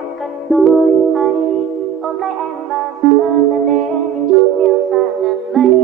em cần đổi thay, ôm lấy em và ta đến những chốn yêu xa ngàn mây.